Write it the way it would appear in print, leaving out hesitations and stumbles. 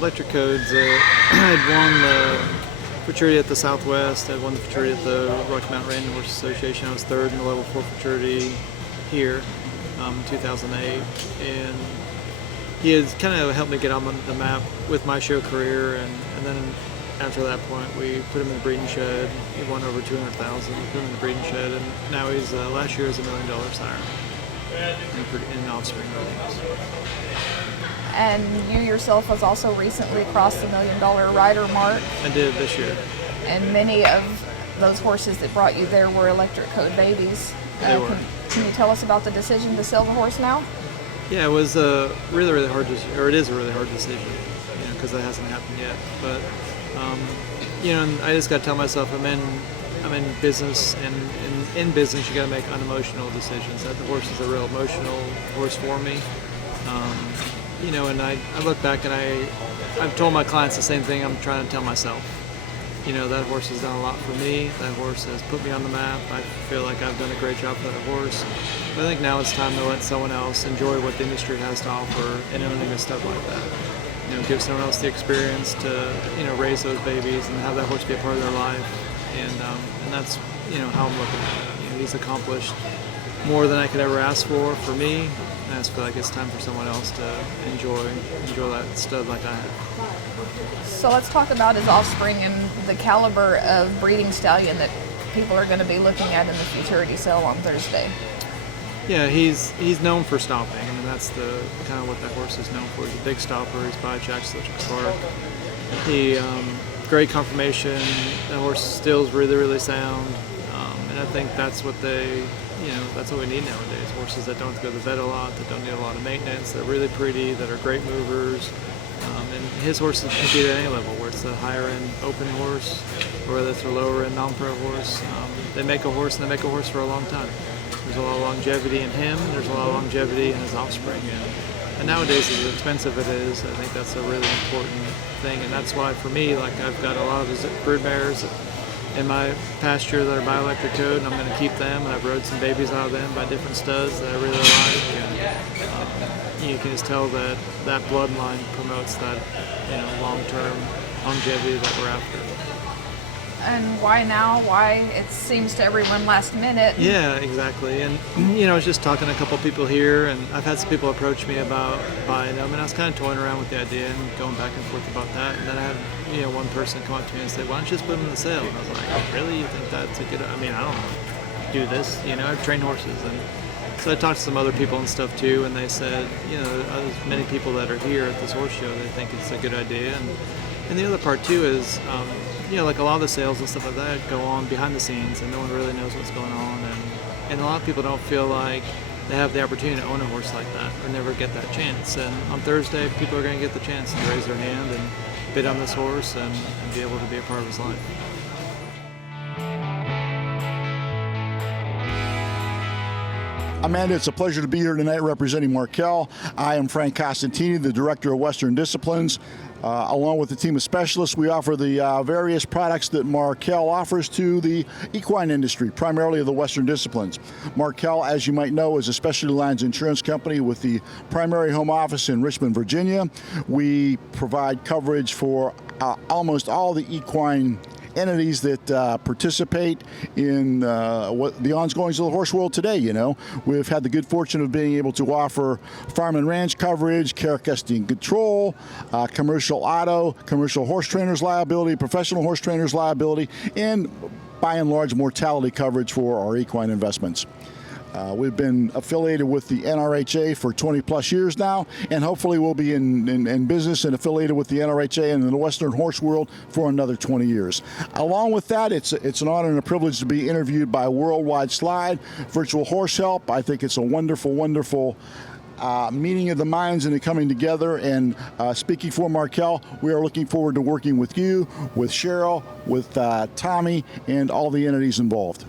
electric codes. I had won the Futurity at the Southwest. I won the Futurity at the Rocky Mountain Random Horse Association. I was third in the level 4 Futurity here in 2008. And he has kind of helped me get on the map with my show career. And then after that point, we put him in the breeding shed. He won over 200,000. We put him in the breeding shed. And now he's, last year, was $1 million sire in offspring ratings. And you yourself has also recently crossed the $1 million rider mark. I did this year. And many of those horses that brought you there were electric code babies. They were. Can you tell us about the decision to sell the horse now? Yeah, it was a really hard decision, or it is a really hard decision, because that hasn't happened yet. But and I just got to tell myself I'm in business, and in business you got to make unemotional decisions. That the horse is a real emotional horse for me. And I look back and I've told my clients the same thing I'm trying to tell myself. That horse has done a lot for me. That horse has put me on the map. I feel like I've done a great job for that horse. But I think now it's time to let someone else enjoy what the industry has to offer and owning a stud like that. Give someone else the experience to, raise those babies and have that horse be a part of their life. And that's, how I'm looking at it. He's accomplished more than I could ever ask for me. I just feel like it's time for someone else to enjoy that stud like I have. So let's talk about his offspring and the caliber of breeding stallion that people are going to be looking at in the Futurity sale on Thursday. Yeah, he's known for stopping. I mean, that's the kind of what that horse is known for. He's a big stopper. He's by Jack's Electric Spark. He great conformation. That horse still is really sound, and I think that's what that's what we need nowadays. Horses that don't have to go to the vet a lot, that don't need a lot of maintenance, that are really pretty, that are great movers. And his horses compete at any level, where it's a higher end open horse, or whether it's a lower end non-pro horse. They make a horse, and they make a horse for a long time. There's a lot of longevity in him. There's a lot of longevity in his offspring. And nowadays, as expensive it is, I think that's a really important thing. And that's why, for me, like I've got a lot of his brood mares in my pasture that are by electric code, and I'm going to keep them. And I've rode some babies out of them by different studs that I really like. And you can just tell that bloodline promotes that long-term longevity that we're after. And why now? Why it seems to everyone last minute? Yeah, exactly. And I was just talking to a couple of people here, and I've had some people approach me about buying them, and I was kind of toying around with the idea and going back and forth about that. And then I had one person come up to me and say, "Why don't you just put them in the sale?" And I was like, "Oh, really? You think that's a good? I mean, I don't do this. I've trained horses." And so I talked to some other people and stuff too, and they said, there's many people that are here at this horse show, they think it's a good idea. And the other part too is, like a lot of the sales and stuff like that go on behind the scenes, and no one really knows what's going on. And a lot of people don't feel like they have the opportunity to own a horse like that, or never get that chance. And on Thursday, people are going to get the chance to raise their hand and bid on this horse and be able to be a part of his life. Amanda, it's a pleasure to be here tonight representing Markel. I am Frank Costantini, the Director of Western Disciplines. Along with a team of specialists, we offer the various products that Markel offers to the equine industry, primarily the Western Disciplines. Markel, as you might know, is a specialty lines insurance company with the primary home office in Richmond, Virginia. We provide coverage for almost all the equine entities that participate in what the ongoings of the horse world today. We've had the good fortune of being able to offer farm and ranch coverage, care, custody, and control, commercial auto, commercial horse trainers liability, professional horse trainers liability, and by and large mortality coverage for our equine investments. We've been affiliated with the NRHA for 20 plus years now, and hopefully we'll be in business and affiliated with the NRHA and in the Western horse world for another 20 years. Along with that, it's an honor and a privilege to be interviewed by Worldwide Slide, Virtual Horse Help. I think it's a wonderful meeting of the minds and the coming together. And speaking for Markel, we are looking forward to working with you, with Cheryl, with Tommy, and all the entities involved.